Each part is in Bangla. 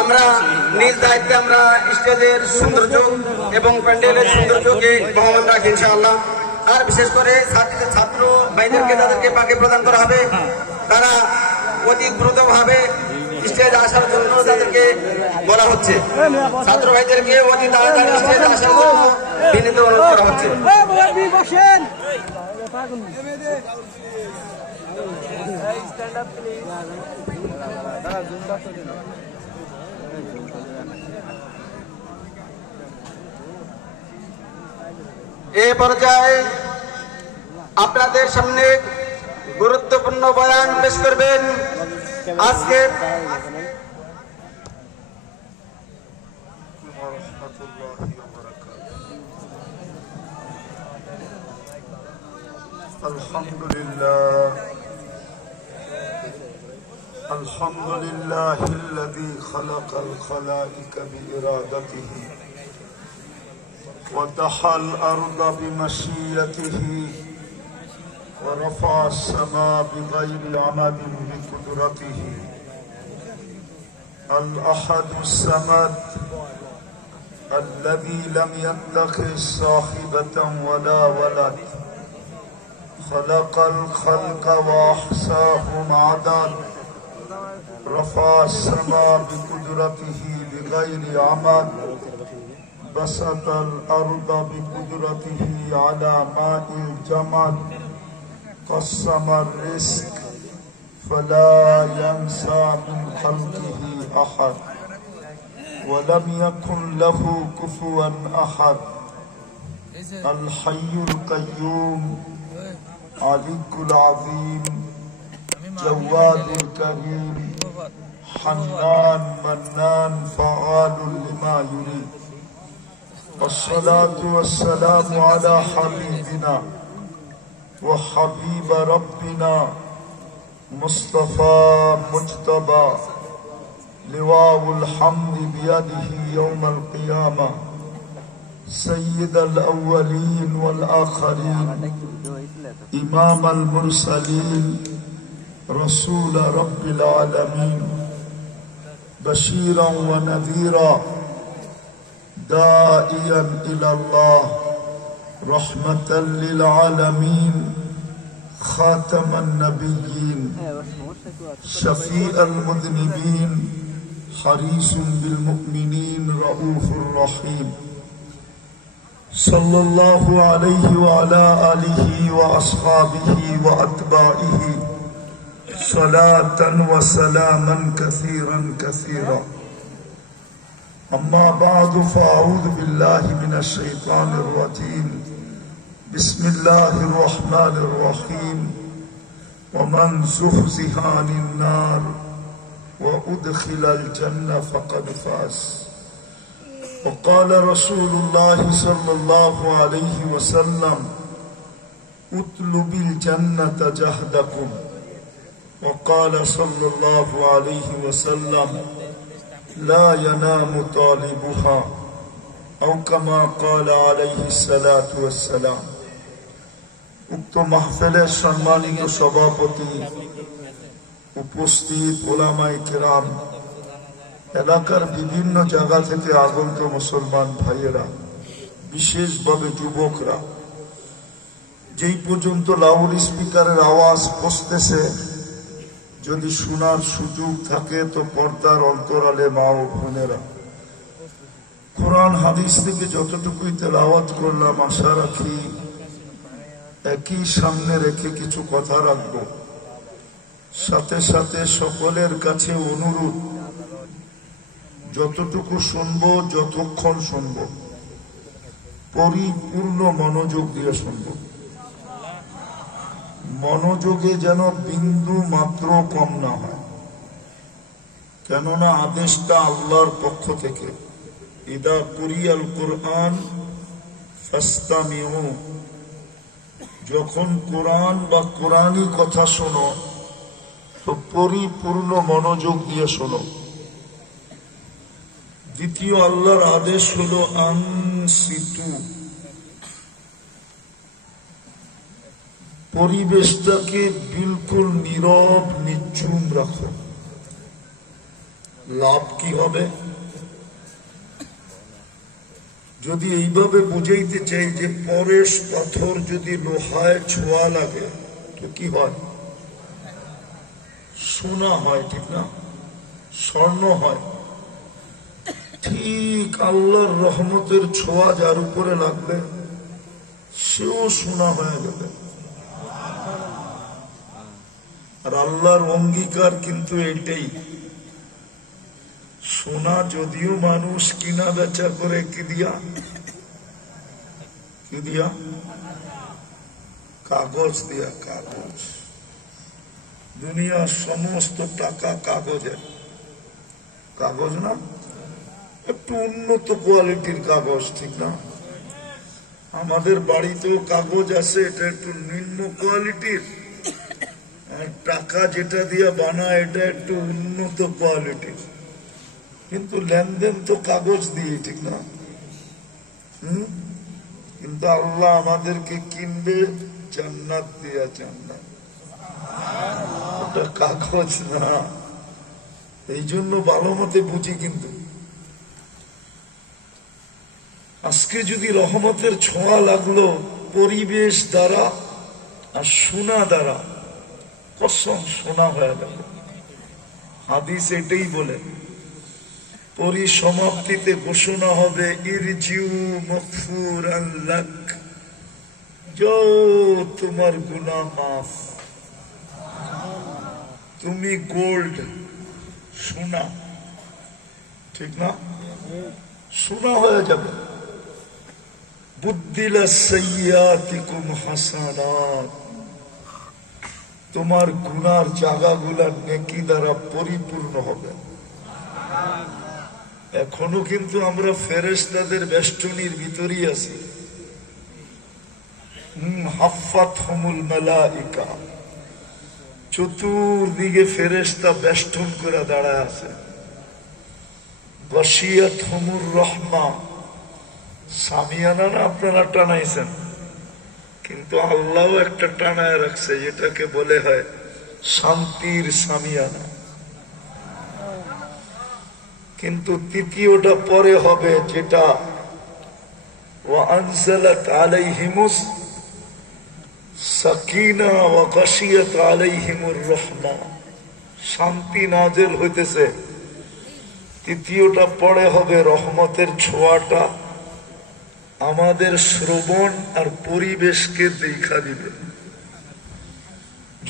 আমরা নিজ দায়িত্বে আমরা স্টেজের সৌন্দর্য এবং প্যান্ডেলের সৌন্দর্যকে বহমান রাখি ইনশাআল্লাহ। আর বিশেষ করে ছাত্র ভাইদেরকে যাদেরকে পাকে প্রদান করা হবে তারা অতি দ্রুতভাবে স্টেজে আসার জন্য তাদেরকে বলা হচ্ছে, ছাত্র ভাইদেরকে অতি তাড়াতাড়ি স্টেজে আসার জন্য বিনীত অনুরোধ করা হচ্ছে। এ পর্যায়ে আপনাদের সামনে গুরুত্বপূর্ণ বয়ান পেশ করবেন আজকে আলহামদুলিল্লাহিল্লাযী খালাকাল খালাইকা বিইরাদাতিহি وضحى الأرض بمشيئته ورفع السماء بغير عمد بقدرته الأحد الصمد الذي لم يتخذ صاحبة ولا ولد خلق الخلق وأحصاهم عدد رفع السماء بقدرته بغير عمد بسط الأرض بقدرته على ماء الجمد قسم الرزق فلا ينسى من خلقه أحد ولم يكن له كفوا أحد الحي القيوم عليك العظيم جواد الكريم حنان منان فعال لما يريد والصلاة والسلام على حبيبنا وحبيب ربنا مصطفى مجتبى لواء الحمد بيده يوم القيامة سيد الأولين والآخرين إمام المرسلين رسول رب العالمين بشيرا ونذيرا داعيا إلى الله رحمة للعالمين خاتم النبيين شفيع المذنبين حريص بالمؤمنين رؤوف رحيم صلى الله عليه وعلى آله وأصحابه وأتباعه صلاة وسلاما كثيرا كثيرا أما بعد فأعوذ بالله من الشيطان الرجيم بسم الله الرحمن الرحيم ومن زحزح عن النار وأدخل الجنة فقد فاز وقال رسول الله صلى الله عليه وسلم اطلب الجنة جهدكم وقال صلى الله عليه وسلم لا ينام طالبها أو كما قال عليه الصلاة والسلام উক্ত মাহফিলের সম্মানিত সভাপতি, উপস্থিত ওলামায়ে কেরাম, এলাকার বিভিন্ন জায়গা থেকে আগত মুসলমান ভাইয়েরা, বিশেষভাবে যুবকরা, যেই পর্যন্ত লাউড স্পিকারের আওয়াজ পৌঁছতেছে যদি শোনার সুযোগ থাকে তো পর্দার অন্তরালে মা ও বোনেরা, কোরআন হাদিস থেকে যতটুকুই তেলাওয়াত করলাম আশা রাখি একই সামনে রেখে কিছু কথা রাখব। সাথে সাথে সকলের কাছে অনুরোধ, যতটুকু শুনব, যতক্ষণ শুনব, পরিপূর্ণ মনোযোগ দিয়ে শুনব। মনোযোগে যেন বিন্দু মাত্র কম না হয়, কেননা আদেশটা আল্লাহর পক্ষ থেকে। ইদা কুরিয়াল কুরআন ফাসতামিউ, যখন কোরআন বা কোরআনী কথা শোনো তো পরিপূর্ণ মনোযোগ দিয়ে শোনো। দ্বিতীয় আল্লাহর আদেশ হলো আনসিতু, পরিবেশটাকে বিলকুল নীরব নিঝুম রাখো। লাভ কি হবে? যদি এইভাবে বুঝাইতে চাই যে পরেশ পাথর যদি লোহায় ছোঁয়া লাগে তো কি হয়? সোনা হয়, ঠিক না? স্বর্ণ হয়। ঠিক আল্লাহর রহমতের ছোঁয়া যার উপরে লাগবে সেও সোনা হয়ে যাবে। আর আল্লাহর অঙ্গীকার কিন্তু এটাই, সোনা যদিও মানুষ কিনা বেচা করে কি দিয়া কাগজ দিয়া, কাগজ। দুনিয়ার সমস্ত টাকা কাগজের, কাগজ না, একটু উন্নত কোয়ালিটির কাগজ, ঠিক না? আমাদের বাড়িতেও কাগজ আছে, এটা একটু নিম্ন কোয়ালিটির, আর টাকা যেটা দিয়ে বানায় এটা একটু উন্নত কোয়ালিটির, কিন্তু লেনদেন তো কাগজ দিয়ে, ঠিক না? কিন্তু আল্লাহ আমাদেরকে কিনবে জান্নাত দিয়া, জান্নাত, ওটা কাগজ না। এই জন্য ভালো মতে বুঝি। কিন্তু আজকে যদি রহমতের ছোঁয়া লাগলো পরিবেশ দ্বারা আর সোনা দ্বারা, কসম সোনা হয়ে গেল। হাদিস এটাই বলে, পরিসমাপ্তিতে ঘোষণা হবে ইরজিউ মাগফুরান লাক, যাও তোমার গুনাহ মাফ। তুমি গোল্ড, সোনা, ঠিক না? সোনা হয়ে যাবে। বুদ্দিলা সাইয়্যাতিকুম হাসানাত, তোমার গুনার জায়গাগুলা নেকি দ্বারা পরিপূর্ণ হবে। এখনো কিন্তু আমরা ফেরেশতাদের বেষ্টনীর ভিতরেই আছি। হাফাতহুমুল মালাইকা, চতুর্দিকে ফেরেশতা বেষ্টন করে দাঁড়ায় আছে। গাশিয়াতহুমুর রাহমা, সামিয়ানা না আপনারা টানাইছেন, কিন্তু আল্লাহও একটা টানায় রাখছে, যেটাকে বলে হয় শান্তির সামিয়ানা। কিন্তু তৃতীয়টা পরে হবে, যেটা ওয়া আনজালাত আলাইহিমুস সাকিনা ওয়া গাশিয়াত আলাইহিমুর রাহমা, শান্তি নাযিল হইতেছে। তৃতীয়টা পরে হবে রহমতের ছোঁয়াটা আমাদের শ্রবণ আর পরিবেশকে দেখা দিবে।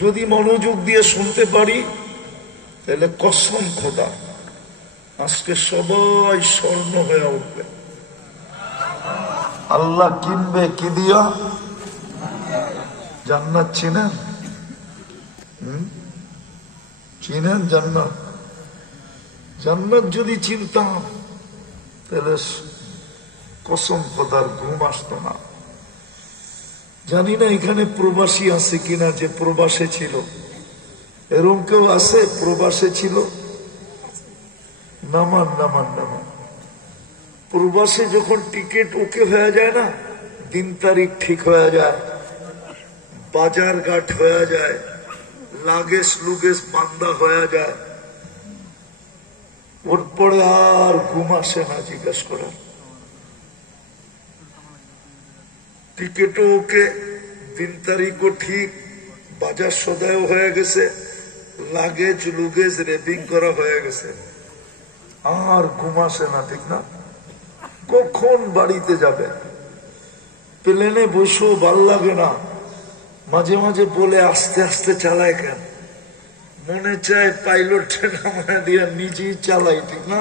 যদি মনোযোগ দিয়ে শুনতে পারি তাহলে কসম খোদা আজকে সবাই স্বর্ণ হয়ে উঠবে। আল্লাহ কিনবে কি দিয়া? জান্নাত চিনেন? চিনেন জান্নাত? জান্নাত যদি চিনতাম তাহলে কসম খোদার ঘুম আসতো না। জানি না এখানে প্রবাসী আছে কিনা যে প্রবাসে ছিল। এরকম কেউ আছে প্রবাসে ছিল? নামান নামান নামান। প্রবাসে যখন টিকিট ওকে হয়ে যায় না, দিন তারিখ ঠিক হয়ে যায়, বাজার ঘাট হয়ে যায়, লাগেজ লুগেজ বান্দা হয়ে যায়, ওর পরে আর ঘুম আসে না জিজ্ঞাসা করার। টিকিটও ওকে, দিন তারিখও ঠিক, বাজার সদায়ও হয়ে গেছে, লাগেজ লুগেজ রেপিং করা হয়ে গেছে, আর ঘুম আসে না, ঠিক না? কখন বাড়িতে যাবে? প্লেনে বসেও ভাল লাগে না, মাঝে মাঝে বলে আস্তে আস্তে চালায় কেন? মনে চায় পাইলটে নামা দিয়ে নিজেই চালাই, ঠিক না?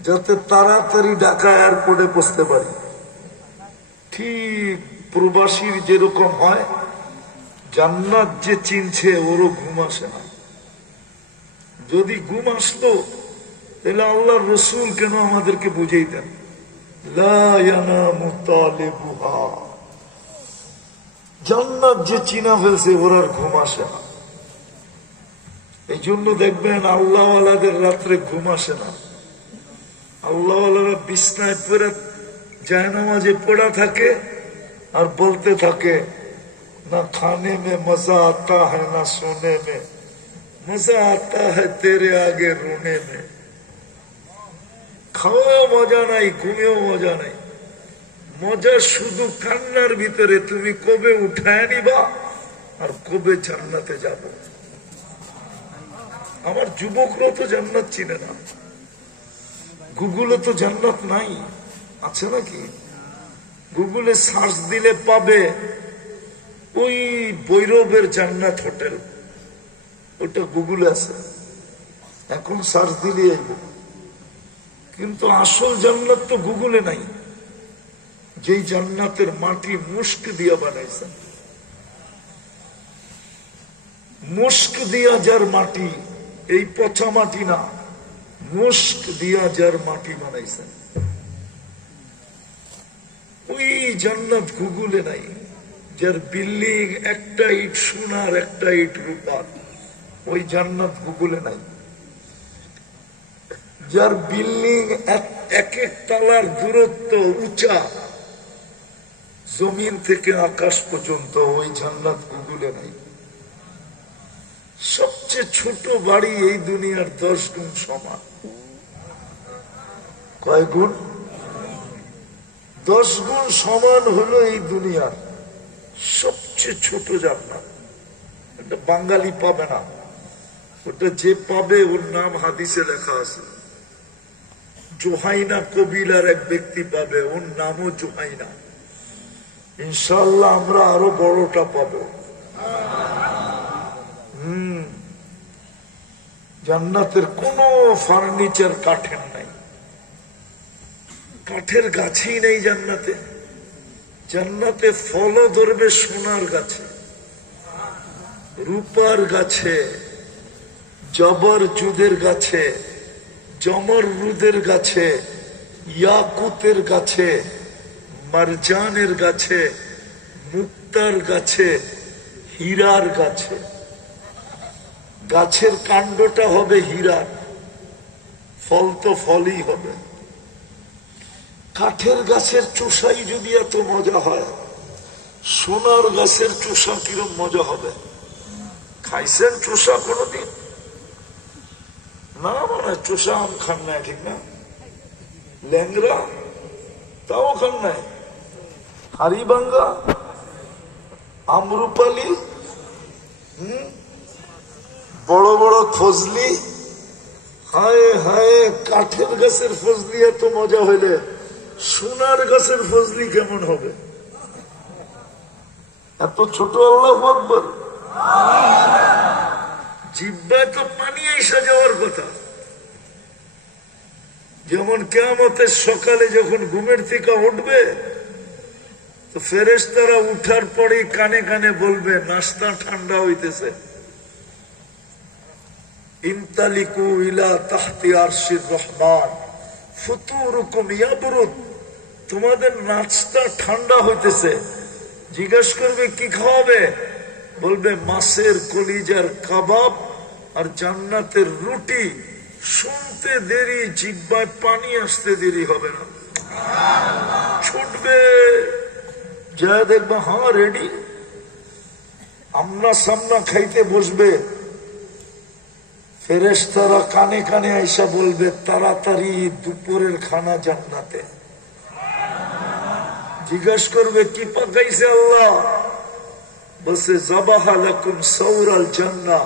যাতে তাড়াতাড়ি ঢাকা এয়ারপোর্টে পৌঁছতে পারি। ঠিক প্রবাসীর যেরকম হয়, জান্নাত যে চিনছে ওরও ঘুম আসে না। যদি ঘুম আসতো তাহলে আল্লাহর রসুল কেন আমাদেরকে বুঝাইতেন লা ইয়ানামু তালিবুহা, জান্নাত যে চিনা ফেলছে ওর আর ঘুম আসে না। এই জন্য দেখবেন আল্লাহওয়ালাদের রাত্রে ঘুম আসে না। আল্লাহওয়ালারা বিছনায় পড়ে জায়নামাজে পড়া থাকে আর বলতে থাকে না খানে মে মজা আতা হ্যায় না সোনে মে, मजा आता है तेरे आगे रोने में। খাওয়াও মজা নাই, ঘুমেও মজা নাই, মজা শুধু কান্নার ভিতরে। তুমি কবে উঠায় নিবা আর কবে জান্নাতে যাব। আমার যুবকরা তো জান্নাত চিনে না, গুগলে তো জান্নাত নাই, আছে নাকি? গুগলে সার্চ দিলে পাবে ওই ভৈরবের জান্নাত হোটেল, ওটা গুগলে আছে, এখন সার্চ দিলে আইব। কিন্তু আসল জান্নাত তো গুগলে নাই। যেই জান্নাতের মাটি মুস্ক দিয়া বানাইছেন, মুস্ক দিয়া যার মাটি, এই পচা মাটি না, মুস্ক দিয়া যার মাটি বানাইছেন, ওই জান্নাত গুগলে নাই। যার বিল্ডিং একটা ইট সোনার একটা ইট রূপার, ওই জান্নাত গুগলে নাই। যার বিল্ডিং এক এক তলার দূরত্ব উঁচা, জমিন থেকে আকাশ পর্যন্ত, ওই জান্নাত গুগলে নাই। সবচেয়ে ছোট বাড়ি এই দুনিয়ার 10 গুণ সমান। কয় গুণ? 10 গুণ সমান হলো এই দুনিয়ার সবচেয়ে ছোট জান্নাত। এটা বাঙালি পাবে না, ওটা যে পাবে ওর নাম হাদিসে লেখা আছে। জোহাইনা কবিলার এক ব্যক্তি পাবে, ওর নামও জোহাইনা। ইনশাআল্লাহ আমরা আরো বড়টা পাবো। জান্নাতের কোন ফার্নিচার কাঠের নাই, কাঠের গাছেই নেই জান্নাতে। জান্নাতে ফলও ধরবে সোনার গাছে, রূপার গাছে, জবর জুদের গাছে, জমর রুদের গাছে, ইয়াকুতের গাছে, মারজানের গাছে, মুক্তার গাছে, হীরার গাছে। গাছের কাণ্ডটা হবে হীরার, ফল তো ফলই হবে। কাঠের গাছের চোষাই যদি এত মজা হয়, সোনার গাছের চোষা কিরম মজা হবে? খাইছেন চোষা কোনদিন? না, মানে চোষা আম খান নাই, ঠিক না? ল্যাংরা তাও খান নাই, হারিবাঙ্গা, আমরুপালি, বড় বড় ফজলি। হায় হায়, কাঠের গাছের ফজলি এত মজা হইলে সোনার গাছের ফজলি কেমন হবে? এত ছোট। আল্লাহু আকবার। জিহ্বায় তো পানি এসে যাওয়ার কথা। যেমন কিয়ামতের সকালে যখন ঘুমের থেকে উঠবে, তো ফেরেশতারা উঠার পরে কানে কানে বলবে নাস্তা ঠান্ডা হইতেছে। ইনতালিকু ইলা তাহতি আরশির রহমান ফুতুরুকুম ইয়াবরুদ। তোমাদের নাস্তা ঠান্ডা হইতেছে। জিজ্ঞেস করবে কি খাওয়াবে? বলবে মাছের কলিজার কাবাব আর জান্নাতের রুটি। শুনতে দেরি, জিহ্বায় পানি আসতে দেরি হবে না, ছুটবে। যা দেখবে হ্যাঁ রেডি, আমনা সামনা খাইতে বসবে। ফেরেশতারা কানে কানে আইসা বলবে তাড়াতাড়ি দুপুরের খানা জান্নাতে। জিজ্ঞেস করবে কি পাকাইছে আল্লাহ? বলছে যাবাহা লাকুম সাউরাল জান্নাহ,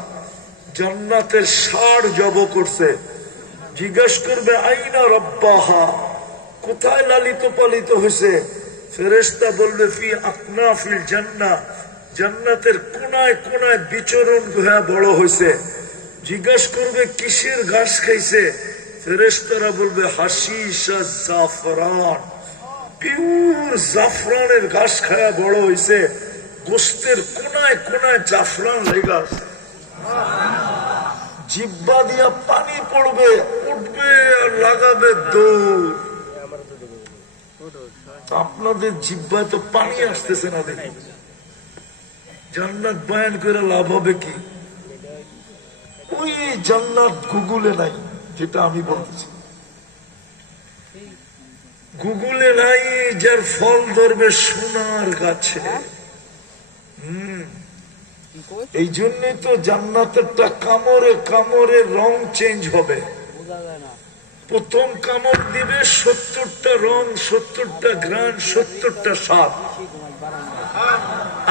জান্নাতের ষাঁড় জব করছে। জিজ্ঞেস করবে আইনা রব্বাহা, কোথায় লালিত পালিত হয়েছে? ফেরেশতা বলবে ফি আকনাফিল জান্নাহ, জান্নাতের কোনায় কোনায় বিচরণ হয়ে বড় হয়েছে। জিজ্ঞাসা করবে কিসের ঘাস খাইছে? ফেরেশতারা বলবে হাশিশা জাফরান, পিওর জাফরানের ঘাস খায়া বড় হয়েছে। গোস্তের কোনায় কোনায় জাফরান লেগা আছে। জিহ্বা দিয়া পানি পড়বে, উঠবে আর লাগাবে দৌড়। আপনাদের জিহ্বায় তো পানি আসতেছে না, দেখি জান্নাত বয়ান করে লাভ হবে কি? ওই জান্নাত গুগলে নাই, যেটা আমি বলতেছি। গুগলে নাই, যার ফল ধরবে সোনার গাছে। এই জন্যই তো জান্নাতেরটা কামড়ে কামড়ে রং চেঞ্জ হবে। প্রথম কামড় দিবে 70টা রং, 70টা ঘ্রাণ, 70টা স্বাদ।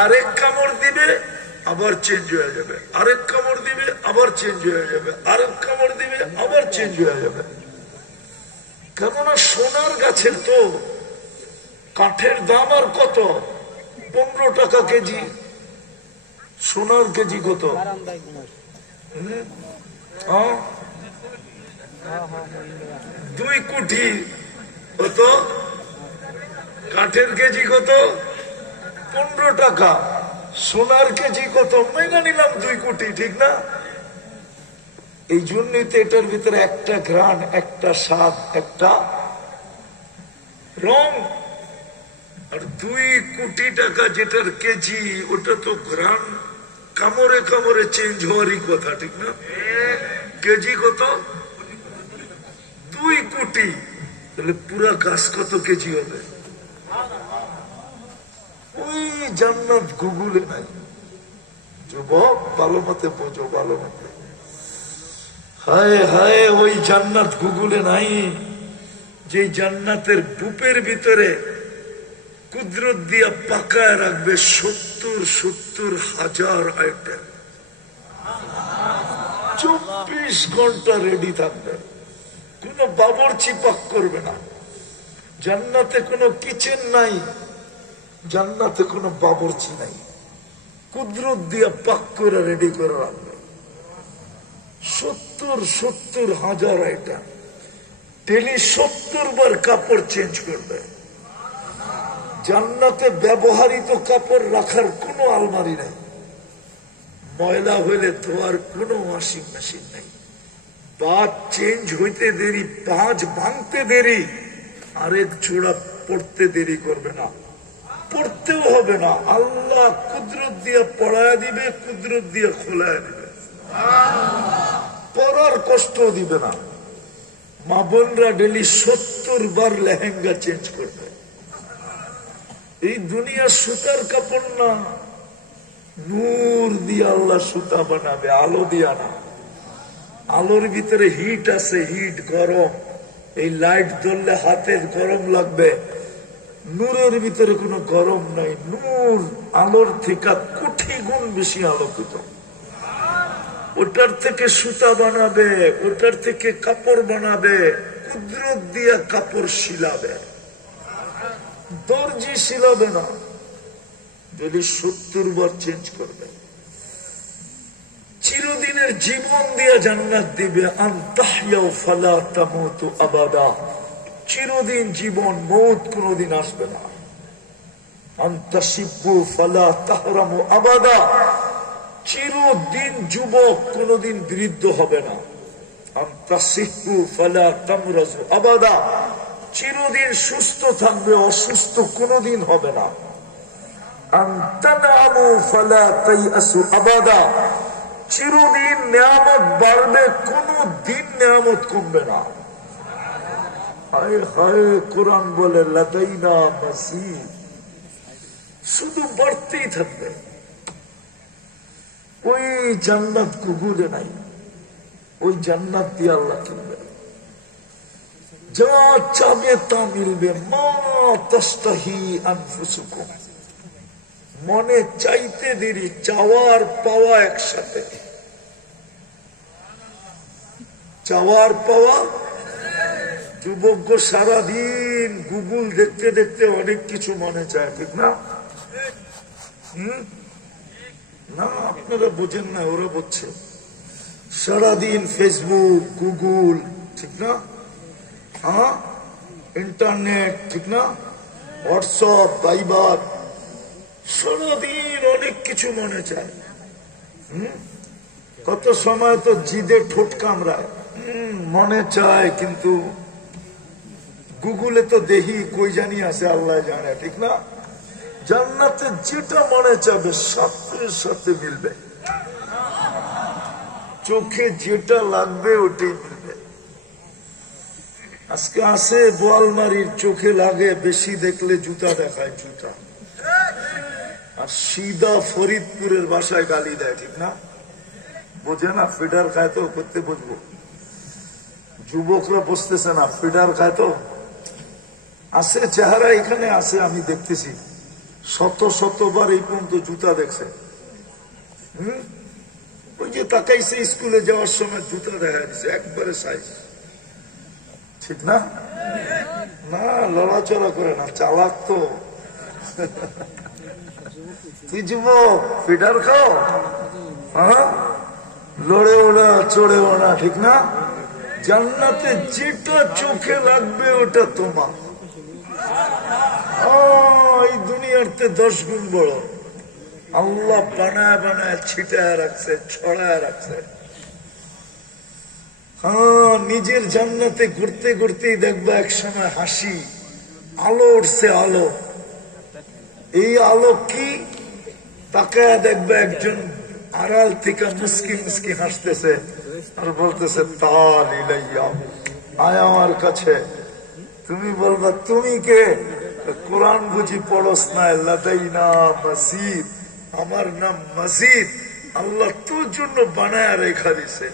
আরেক কামড় দিবে আবার চেঞ্জ হয়ে যাবে, আরেক কামড় দিবে আবার চেঞ্জ হয়ে যাবে, আরেক কামড় দিবে আবার চেঞ্জ হয়ে যাবে। কেননা সোনার গাছের তো কাঠের দাম আর কত, 15 টাকা কেজি। সোনার কেজি কত? 2 কোটি। কত? কাঠের কেজি কত? 15 টাকা। সোনার কেজি কত? মেনে নিলাম 2 কোটি, ঠিক না? এই জন্যই তো এটার ভিতরে একটা ঘ্রাণ, একটা স্বাদ, একটা রং। আর 2 কোটি টাকা যেটার কেজি, ওটা তো ঘ্রাণ কামড়ে কামড়ে চেঞ্জ হওয়ারই কথা, ঠিক না? কেজি কত? 2 কোটি। তাহলে পুরা গাছ কত কেজি হবে? ওই জান্নাত গুগলে নাই। যুবক ভালো মতে বোঝো, ভালো মতে। হায় হায়, ওই জান্নাত গুগলে নাই যে জান্নাতের বুপের ভিতরে কুদরত দিয়া পাকায় রাখবে 70 হাজার আইটেম। 24 ঘন্টা রেডি থাকবে, কোন বাবুর্চি পাক করবে না। জান্নাতে কোনো কিচেন নাই, জান্নাতে কোনো বাবুর্চি নাই, কুদরত দিয়া পাক করে রেডি করে রাখবে 70 হাজার আইটেম। ডেলি 70 বার কাপড় চেঞ্জ করবে। জান্নাতে ব্যবহৃত কাপড় রাখার কোনো আলমারি নাই, ময়লা হইলে ধোয়ার কোনো ওয়াশিং মেশিন নাই। বাদ চেঞ্জ হইতে দেরি, পাঁচ ভাঙতে দেরি, আরেক জোড়া পড়তে দেরি করবে না, পড়তেও হবে না। আল্লাহ কুদরত দিয়ে পড়ায় দিবে, কুদরত দিয়ে খোলায় দিবে, পরার কষ্ট দিবে না। মা বোনরা ডেলি 70 বার লেহেঙ্গা চেঞ্জ করবে। এই দুনিয়া সুতার কাপড় না, নূর দিয়ে আল্লাহ সুতা বানাবে, আলো দিয়া না। আলোর ভিতরে হিট আছে, হিট গরম। এই লাইট জ্বললে হাতে গরম লাগবে, নূরের ভিতরে কোনো গরম নাই। নূর আলোর থেকে কোটি গুণ বেশি আলোকিত। ওটার থেকে সুতা বানাবে, ওটার থেকে কাপড় বানাবে, কুদরত দিয়া কাপড় শিলাবে, দর্জি শিলাবে না। যদি 70 বার চেঞ্জ করবে। চিরদিনের জীবন দিয়ে জান্নাত দিবে। আনতাহইয়াউ ফালা তামুতু আবাদা, চিরদিন জীবন, মৌত কোনদিন আসবে না। আনতাশিবু ফালা তাহরামু আবাদা, চিরদিন যুবক, কোনদিন বৃদ্ধ হবে না। আনতাসিহু ফালা তামরাজু আবাদা, চিরদিন সুস্থ থাকবে, অসুস্থ কোনদিন হবে না। আনতানামু ফালা তাইয়াসু আবাদা, চিরদিন নিয়ামত বাড়বে, কোনদিন নিয়ামত কমবে না। হায় হায়, কোরআন বলে লাদাইনা মাজিদ, শুধু বাড়তেই থাকবে। ওই জান্নাত গুগলে নাই, ওই জান্নাত দিয়ে আল্লাহ কিনবে। যা চাবে তা মিলবে। মা তাস্তাহি আনফুসুকুম, মনে চাইতে দেরি, চাওয়ার পাওয়া একসাথে। চাওয়ার পাওয়া। যুবক সারাদিন গুগল দেখতে দেখতে অনেক কিছু মনে চায়, ঠিক না? না, আপনারা বোঝেন না, ওরা বুঝছে। সারাদিন ফেসবুক, গুগল, ঠিক না? হ্যাঁ, ইন্টারনেট, ঠিক না? হোয়াটসঅ্যাপ, ভাইবার, সারাদিন অনেক কিছু মনে চায়। কত সময় তো জিদে ঠোঁট কামড়ায়, মনে চায়, কিন্তু গুগলে তো দেখি কই জানি আছে, আল্লাহ জানে, ঠিক না? জান্নাতে যেটা মনে চাবে সাথে সাথে মিলবে। চোখে যেটা লাগবে ওটাই মিলবে। আজকে আছে বোয়ালমারির চোখে লাগে, বেশি দেখলে জুতা দেখায়, জুতা। আর সিধা ফরিদপুরের বাসায় গালি দেয়, ঠিক না? বোঝে না, ফিডার খায় তো, করতে বুঝবো। যুবকরা বসতেছে না, ফিডার খায় তো। আছে চেহারা এখানে আছে, আমি দেখতেছি শত শতবার এই পর্যন্ত জুতা দেখছে। ওই যে তাকাইছে স্কুলে যাওয়ার সময় জুতা দেখা দিচ্ছে একবারে সাইজ, ঠিক না? না, লড়াচড়া করে না, চালাক তো। তুই যুবক, ফিডার খাও, হ্যাঁ, লড়েও না চড়েও না, ঠিক না? জান্নাতে যেটা চোখে লাগবে ওটা তোমার। এই দুনিয়াতে 10 গুণ বড় আল্লাহ বানায় বানায় ছিটায় রাখছে, ছড়ায় রাখছে। হ্যাঁ, নিজের জান্নাতে ঘুরতে ঘুরতেই দেখবা এক সময় হাসি, আলো উঠছে, আলো। এই আলো কি? তাকায় দেখবে একজন আড়াল থেকে মুস্কি মুস্কি হাসতেছে আর বলতেছে, তাল ইলাইয়া, আয় আমার কাছে। তুমি বলবা, তুমি কে? কোরআন বুঝি পড়স না? লাদাইনা মাজিদ, আমার নাম মাজিদ, আল্লাহ তোর জন্য বানায় রেখা দিছে।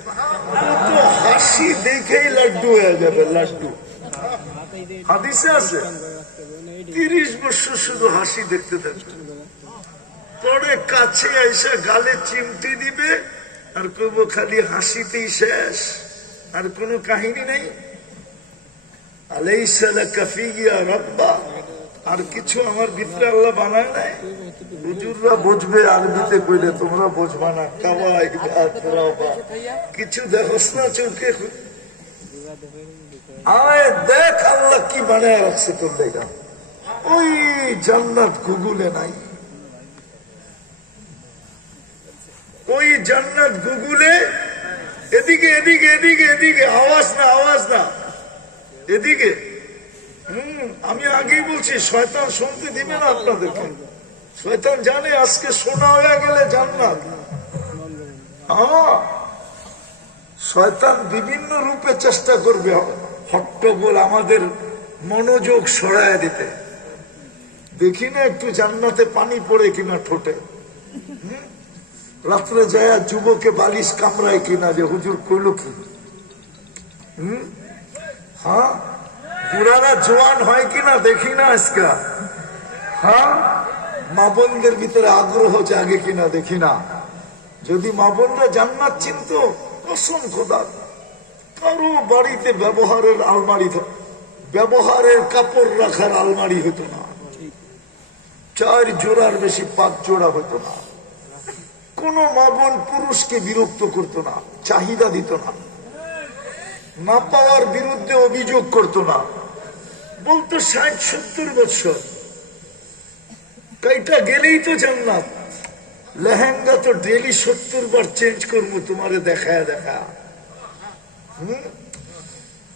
তো হাসি দেখেই লাড্ডু হয়ে যাবে, লাড্ডু। হাদিসে আছে 30 বছর শুধু হাসি দেখতে থাকবে, পরে কাছে আইসা গালে চিমটি দিবে আর কইব খালি হাসিতেই শেষ, আর কোনো কাহিনী নাই। আলাইসা লাকা ফিয়া রাব্বা, আর কিছু আমার ভিতরে আল্লাহ বানায় নাই। হুজুররা বুঝবে আরবিতে কইলে, তোমরা বুঝবা না। কিছু দেখোস না চোখে? আয় দেখ আল্লাহ কি বানায় রাখছে তোর দেখা। ওই জান্নাত গুগলে নাই, ওই জান্নাত গুগলে। এদিকে এদিকে এদিকে এদিকে, আওয়াজ না আওয়াজ না, এদিকে। আমি আগেই বলছি, শয়তান শুনতে দিবে না আপনাদেরকে। শয়তান জানে আজকে শোনা হয়ে গেলে জান্নাত। শয়তান বিভিন্ন রূপে চেষ্টা করবে হট্টগোল আমাদের মনোযোগ সরায় দিতে। দেখি না একটু জান্নাতে পানি পড়ে কিনা ঠোঁটে, রাত্রে যায় যুবকে বালিশ কামড়ায় কিনা, যে হুজুর কইল কি? হ্যাঁ, বুড়ারা জোয়ান হয় কিনা দেখি না আজকে। হ্যাঁ, মা বোনদের ভিতরে আগ্রহ জাগে কিনা দেখি না। যদি মা বোনরা জান্নাত চিনত, কসম খোদা, কারো বাড়িতে ব্যবহারের আলমারি, ব্যবহারের কাপড় রাখার আলমারি হতো না। 4 জোড়ার বেশি 5 জোড়া হতো না। কোন মা বোন পুরুষকে বিরক্ত করতো না, চাহিদা দিত না, না পাওয়ার বিরুদ্ধে অভিযোগ করতো না। বলতো 60-70 বছর কয়টা গেলেই তো জান্নাত। লেহেঙ্গা তো ডেলি 70 বার চেঞ্জ করবো তোমারে দেখায় দেখা।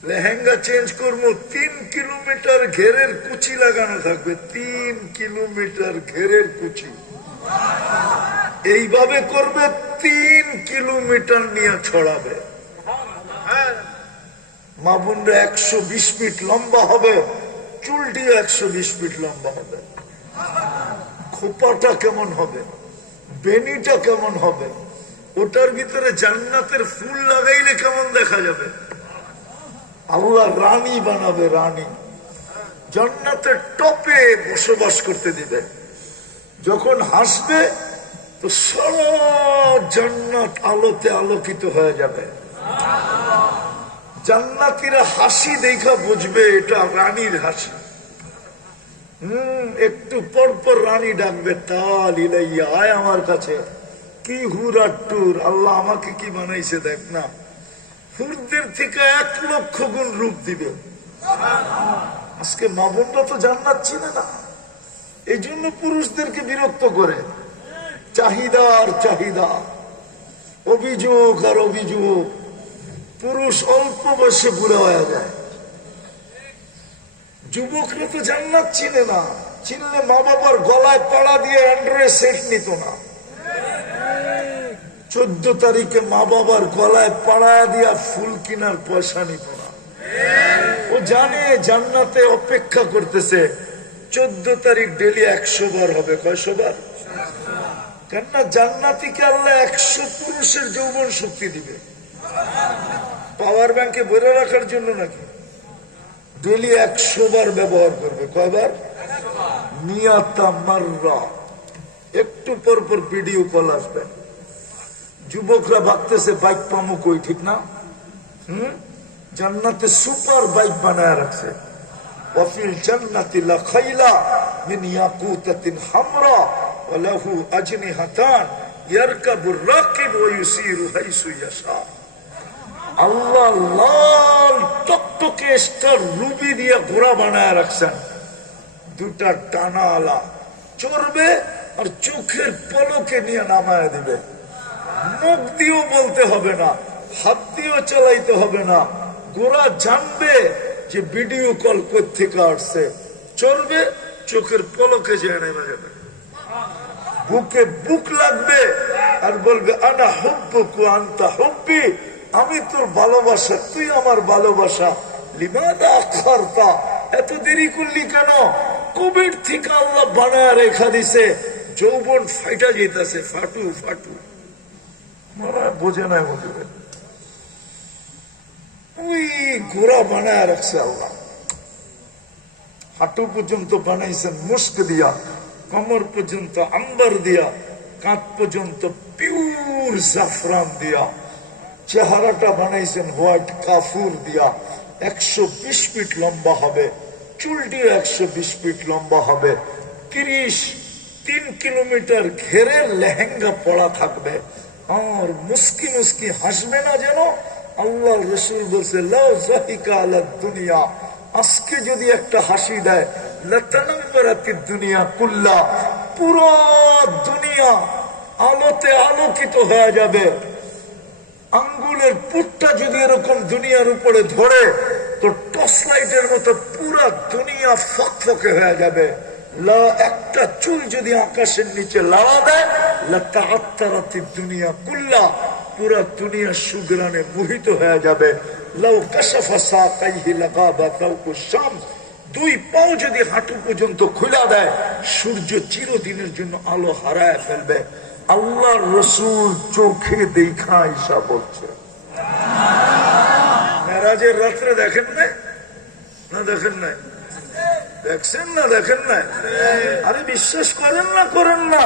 লেহেঙ্গা চেঞ্জ করবো, 3 কিলোমিটার ঘেরের কুচি লাগানো থাকবে, 3 কিলোমিটার ঘেরের কুচি। এইভাবে করবে, 3 কিলোমিটার নিয়ে ছড়াবে। মা বোনরা 120 ফিট লম্বা হবে, চুলটিও 120 ফিট লম্বা হবে। খোপাটা কেমন হবে, বেনিটা কেমন হবে, ওটার ভিতরে জান্নাতের ফুল লাগাইলে কেমন দেখা যাবে। আল্লাহ রানী বানাবে, রানী। জান্নাতের টপে বসবাস করতে দিবে। যখন হাসবে তো সারা জান্নাত আলোতে আলোকিত হয়ে যাবে। জান্নাতীরা হাসি দেখা বুঝবে এটা রানীর হাসি। একটু পর পর রানী ডাকবে, তাল ইলাইয়া, আয় আমার কাছে। কি হুরার টুর, আল্লাহ আমাকে কি বানাইছে দেখ না। হুরদের থেকে 1 লক্ষ গুণ রূপ দিবে। আজকে মা বোনরা তো জান্নাত চিনে না, এই জন্য পুরুষদেরকে বিরক্ত করে। চাহিদা আর চাহিদা, অভিযোগ আর অভিযোগ। পুরুষ অল্প বয়সে বুড়া হয়ে যায়। যুবকরা তো জান্নাত চিনে না, চিনলে মা বাবার গলায় পাড়া দিয়ে অ্যান্ড্রয়েড সেট নিত না। 14 তারিখে মা বাবার গলায় পাড়া দিয়া ফুল কিনার পয়সা নিত না। ও জানে জান্নাতে অপেক্ষা করতেছে। 14 তারিখ ডেলি 100 বার হবে। কয়শো বার? কেননা জান্নাতীকে আল্লাহ 100 পুরুষের যৌবন শক্তি দিবে। পাওয়ার ব্যাংকে ভরে রাখার জন্য নাকি? ডেলি 100 বার ব্যবহার করবে। কয়বার? নিয়াতা মাররা। একটু পর পর ভিডিও কল আসবে। যুবকরা ভাবতেছে বাইক পামু কই, ঠিক না? জান্নাতে সুপার বাইক বানায় রাখছে। ওয়াফিল জান্নাতি লাখাইলা মিন ইয়াকুতাতিন হামরা ওয়া লাহু আজনিহাতান ইয়ারকাবুর রাকিব ওয়া ইউসিরু হাইসু ইয়াশা। আল্লাহ লাল টকটকে স্টার রুবি দিয়ে ঘোড়া বানায় রাখছেন, দুটা টানা আলা, চড়বে আর চোখের পলকে নিয়ে নামায় দিবে। মুখ দিয়েও বলতে হবে না, হাত দিয়েও চালাইতে হবে না। ঘোড়া জানবে যে ভিডিও কল কোত্থেকে আসছে, চড়বে, চোখের পলকে যে নেমে যাবে। বুকে বুক লাগবে আর বলবে আনা হুব্বুকু আনতা হুব্বি, আমি তোর ভালোবাসা, তুই আমার ভালোবাসা। লিমাদা আখারতা, এত দেরি করলি কেন? কোভিড থেকে আল্লাহ বানায় রেখা দিছে, যৌবন ফাইটা যেতেছে, ফাটু ফাটু। বোঝে না বুঝবে, ওই ঘোড়া বানায় রাখছে আল্লাহ। হাঁটু পর্যন্ত বানাইছেন মুস্ক দিয়া, কমর পর্যন্ত আম্বার দিয়া, কাঁধ পর্যন্ত পিওর জাফরান দিয়া, চেহারাটা বানাইছেন হোয়াইট কাফুর দিয়া। 120 ফিট লম্বা হবে, চুলটিও 120 ফিট লম্বা হবে। 3 কিলোমিটার ঘেরে লেহেঙ্গা পড়া থাকবে, আর মুস্কি মুস্কি হাসবে না যেন। আল্লাহ রসুল বলছে লাউ যাহিকা আলা দুনিয়া, আজকে যদি একটা হাসি দেয়, লাতানাম্মারাতিদ দুনিয়া কুল্লা, পুরো দুনিয়া আলোতে আলোকিত হয়ে যাবে। আঙ্গুলের পুটটা যদি এরকম দুনিয়ার উপরে ধরে তো টর্চ লাইটের মতো পুরা দুনিয়া ফকফকে হয়ে যাবে। একটা চুল যদি আকাশের নিচে লাড়া দেয়, লাতাআত্তারাতিদ দুনিয়া কুল্লা, পুরা দুনিয়া সুগ্রানে মোহিত হয়ে যাবে। লাউ কাশাফা সাকাইহি লাগাবা তাওকুশ শামস, 2 পাও যদি হাঁটু পর্যন্ত খুলে দেয়, সূর্য চিরদিনের জন্য আলো হারায় ফেলবে। আল্লাহ রসুল চোখে দেখা ঈশা বলছে। মেরাজের রাত্রে দেখেন নাই? না দেখেন নাই? দেখছেন না দেখেন নাই? আরে বিশ্বাস করেন না করেন না?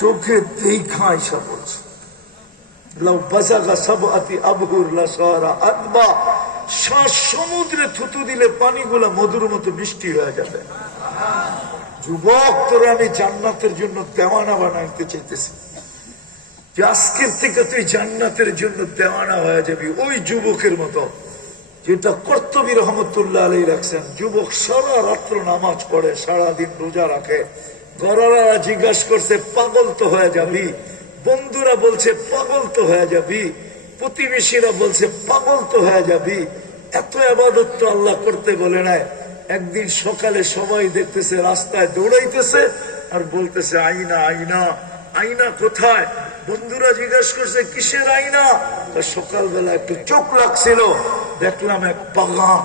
চোখে দেখা ঈশা বলছে। লাউ বাযাগা সাবআতি আবহুর লাসারা আতবা, 7 সমুদ্রে থুতু দিলে পানিগুলা মধুর মতো মিষ্টি হয়ে যাবে। যুবক, তোরা আমি জান্নাতের জন্য দেওয়ানা বানাইতে চাইতেছি, যে আজকের থেকে তুই জান্নাতের জন্য দেওয়ানা হয়ে যাবি। ওই যুবকের মতো যেটা কর্তবী রহমতুল্লাহ আলাইহি রাখছেন। যুবক সারা রাত্র নামাজ পড়ে, সারাদিন রোজা রাখে। ঘরওয়ালা জিজ্ঞাসা করছে পাগল তো হয়ে যাবি, বন্ধুরা বলছে পাগল তো হয়ে যাবি, প্রতিবেশীরা বলছে পাগল তো হয়ে যাবি, এত ইবাদত তো আল্লাহ করতে বলে নাই। একদিন সকালে সবাই দেখতেছে রাস্তায় দৌড়াইতেছে আর বলতেছে আইনা আইনা, আইনা কোথায়? বন্ধুরা জিজ্ঞাসা করছে কিসের আইনা? সকালবেলা একটু চোখ লাগছিল, দেখলাম এক বাগান,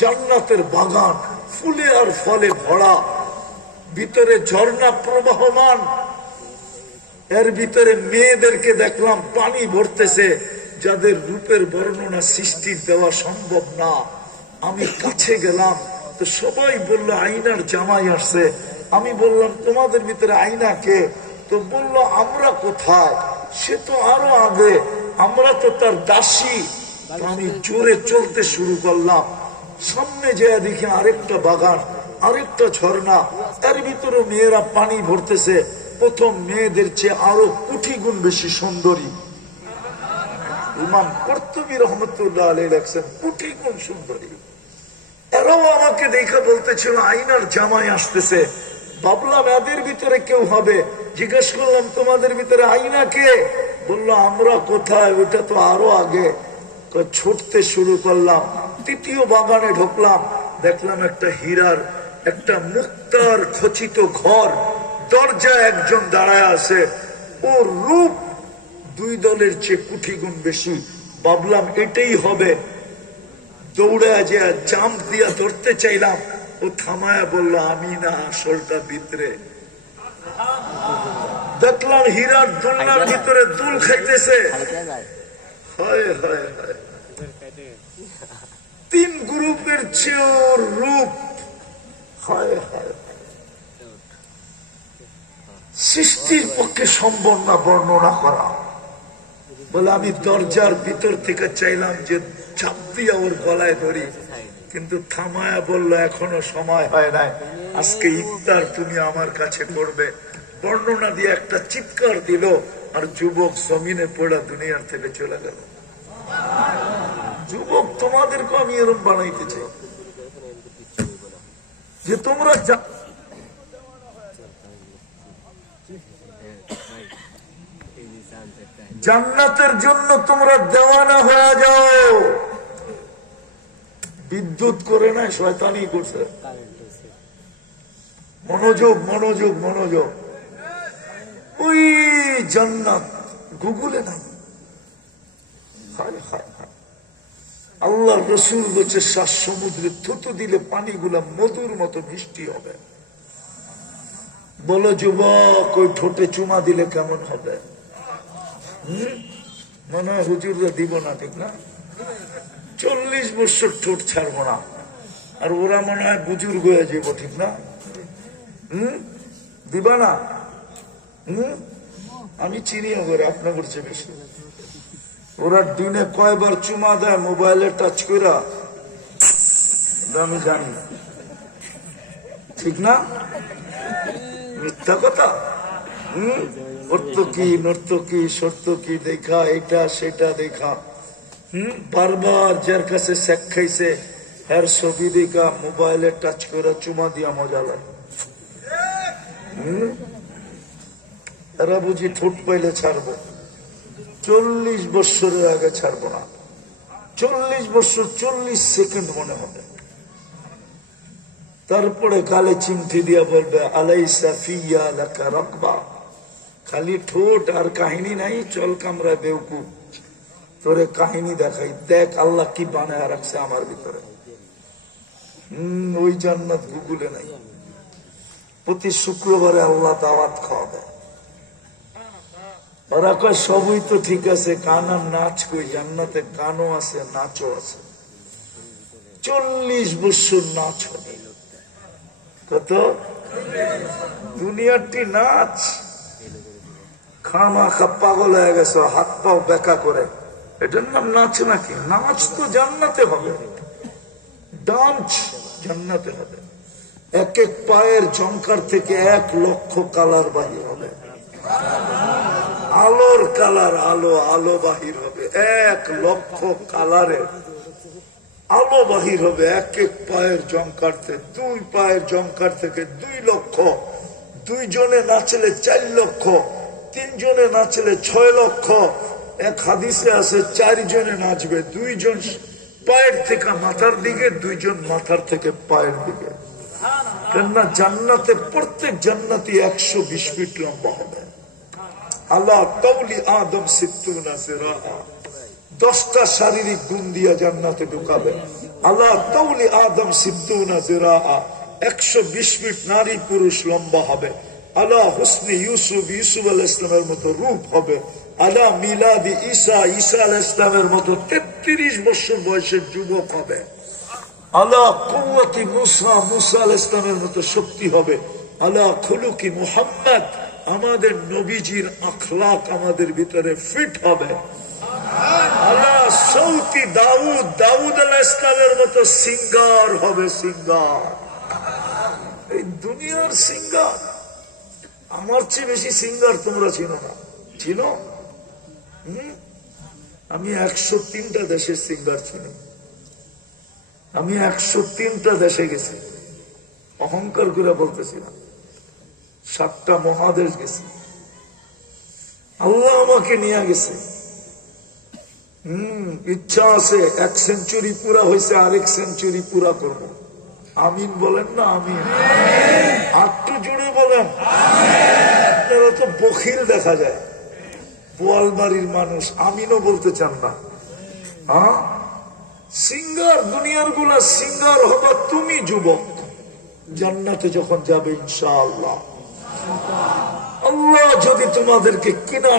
জান্নাতের বাগান, ফুলে আর ফলে ভরা, ভিতরে ঝর্ণা প্রবাহমান, এর ভিতরে মেয়েদেরকে দেখলাম পানি ভরতেছে, যাদের রূপের বর্ণনা সৃষ্টির দেওয়া সম্ভব না। আমি কাছে গেলাম তো সবাই বললো আইনার জামাই আসছে। আমি বললাম তোমাদের ভিতরে আইনা কে? তো বললো আমরা কোথায়, সে তো আরো আগে, আমরা তো তার দাসী। আমি জোরে চলতে শুরু করলাম, সামনে যেয়ে দেখি আরেকটা বাগান, আরেকটা ঝর্ণা, এর ভিতরে মেয়েরা পানি ভরতেছে। প্রথম মেয়েদের চেয়ে আরো কোটি গুণ বেশি সুন্দরী। ইমাম কর্তুবী রহমতুল্লাহ আলাইহি রাখছেন কোটি গুণ সুন্দরী। এরাও আমাকে দেখে বলতেছিল আইনার জামাই আসতেছে। ভাবলাম এদের ভিতরে কেউ হবে। জিজ্ঞেস করলাম তোমাদের ভিতরে আইনা কে? বললো আমরা কোথায়, ওটা তো আরো আগে। ছুটতে শুরু করলাম, তৃতীয় বাগানে ঢুকলাম, দেখলাম একটা হীরার, একটা মুক্তার খচিত ঘর, দরজায় একজন দাঁড়ায় আছে, ওর রূপ 2 দলের চেয়ে কোটি গুণ বেশি। ভাবলাম এটাই হবে। দৌড়ে যে জাম্প দিয়া ধরতে চাইলাম, ও থামায়া বলল আমি না, আসলটা ভিতরে। দেখলাম হীরার দুলনার ভিতরে দুল খাইতেছে। হায় হায় হায়, 3 গ্রুপের চেয়ে রূপ। হায় হায়, সৃষ্টির পক্ষে সম্ভব না বর্ণনা করা। বলে আমি দরজার ভিতর থেকে চাইলাম যে চাপ দিয়া ওর গলায় ধরি, কিন্তু থামায়া বললো এখনো সময় হয় নাই, আজকে ইফতার তুমি আমার কাছে করবে। বর্ণনা দিয়ে একটা চিৎকার দিল, আর যুবক জমিনে পড়া দুনিয়ার থেকে চলে গেল। যুবক, তোমাদেরকে আমি এরকম বানাইতে চাই যে তোমরা জান্নাতের জন্য তোমরা দেওয়ানা হয়ে যাও। বিদ্যুৎ করে না, শয়তানি করছে। মনোযোগ মনোযোগ মনোযোগ। ওই জান্নাত গুগলে নাই। আল্লাহ রসুল বলছে 7 সমুদ্রে থুতু দিলে পানিগুলা মধুর মতো মিষ্টি হবে। বলো যুবক, ওই ঠোঁটে চুমা দিলে কেমন হবে? মনে হয় হুজুররা দিব না, ঠিক না? 40 বছর ঠোঁট ছাড়বো না, আর ওরা মনে হয় বুজুর্গ হয়ে যাব, ঠিক না? দিবা না? আমি চিনি ওরা, আপনার করছে বেশি। ওরা দিনে কয়বার চুমা দেয় মোবাইলে টাচ করা, আমি জানি, ঠিক না? মিথ্যা কথা। নর্তকী নর্তকী সর্তকী দেখা, এটা সেটা দেখা, বারবার যার কাছে শেখ খাইছে এর ছবি দেখা মোবাইলে টাচ করে চুমা দিয়া মজা লাগে। এরা বুঝি ঠোঁট পাইলে ছাড়বো। 40 বছরের আগে ছাড়বো না। 40 বছর 40 সেকেন্ড মনে হবে। তারপরে কালে চিমটি দিয়া বলবে আলাইসা ফিয়া লাকা রাকবা। খালি ঠোঁট আর কাহিনী নাই, চল কামরা বেউকুফ, তোরে কাহিনী দেখাই, দেখ আল্লাহ কি বানায় রাখছে আমার ভিতরে। ওই জান্নাত গুগলে নাই। প্রতি শুক্রবারে আল্লাহ দাওয়াত খাওয়াবে। ওরা কয় সবই তো ঠিক আছে, গান আর নাচ কই? জান্নাতে গানও আছে, নাচও আছে। 40 বছর নাচ হবে। কত? দুনিয়াটি নাচ। খামাখা পাগল হয়ে গেছে, হাত পাও বেকা করে, এটার নাম নাচ নাকি? নাচ তো জান্নাতে হবে, ডান্স জান্নাতে হবে। এক এক পায়ের ঝংকার থেকে 1 লক্ষ কালার বাহির হবে। আলোর কালার, আলো আলো বাহির হবে। 1 লক্ষ কালারের আলো বাহির হবে এক এক পায়ের ঝংকার থেকে। 2 পায়ের ঝংকার থেকে 2 লক্ষ। 2 জনে নাচলে 4 লক্ষ, 3 জনে নাচলে 6 লক্ষ। এক হাদিসে আছে 4 জনে নাচবে, 2 জন পায়ের থেকে মাথার দিকে, 2 জন মাথার থেকে পায়ের দিকে। কেননা জান্নাতে প্রত্যেক জান্নাতি 120 ফিট লম্বা হবে। আল্লাহ তাওলি আদম 70 সিরা, 10টা শারীরিক গুণ দিয়া জান্নাতে ঢুকাবে। আল্লাহ তাওলি আদম 70 সিরা, 120 ফিট নারী পুরুষ লম্বা হবে। আল্লাহ হুসনে ইউসুফ, ইউসুফ আলাইহিস সালামের মতো রূপ হবে। আল্লাহ মিলাদি ঈসা, ঈসা আলাইহিস সালামের মতো 33 বছর বয়সের যুবক হবে। আল্লাহ কুওয়াতি মুসা, মুসা আলাইহিস সালামের মতো শক্তি হবে। আল্লাহ খুলুকি মুহাম্মদ, আমাদের নবীজির আখলাক আমাদের ভিতরে ফিট হবে। আল্লাহ সৌতি দাউদ, দাউদ আলাইহিস সালামের মতো সিঙ্গার হবে, সিঙ্গার। এই দুনিয়ার সিঙ্গার, আমার চেয়ে বেশি সিঙ্গার তোমরা চিনো না। চিনো? আমি 103টা দেশের সিঙ্গার চিনি। আমি 103টা দেশে গেছি, অহংকার করে বলতেছি না। 7টা মহাদেশ গেছি, আল্লাহ আমাকে নিয়ে গেছে। ইচ্ছা আছে 1 সেঞ্চুরি পুরা হয়েছে, আরেক সেঞ্চুরি পুরা করব। আমিন বলেন না? আমিন। একটু জুড়ে বলেন। আপনারা তো বখিল দেখা যায়, বোয়ালবাড়ির মানুষ, আমিনও বলতে চান না। হ্যাঁ, সিঙ্গার, দুনিয়ার গুলা সিঙ্গার হবা তুমি যুবক, জান্নাতে যখন যাবে ইনশাআল্লাহ। আল্লাহ যদি তোমাদেরকে কিনা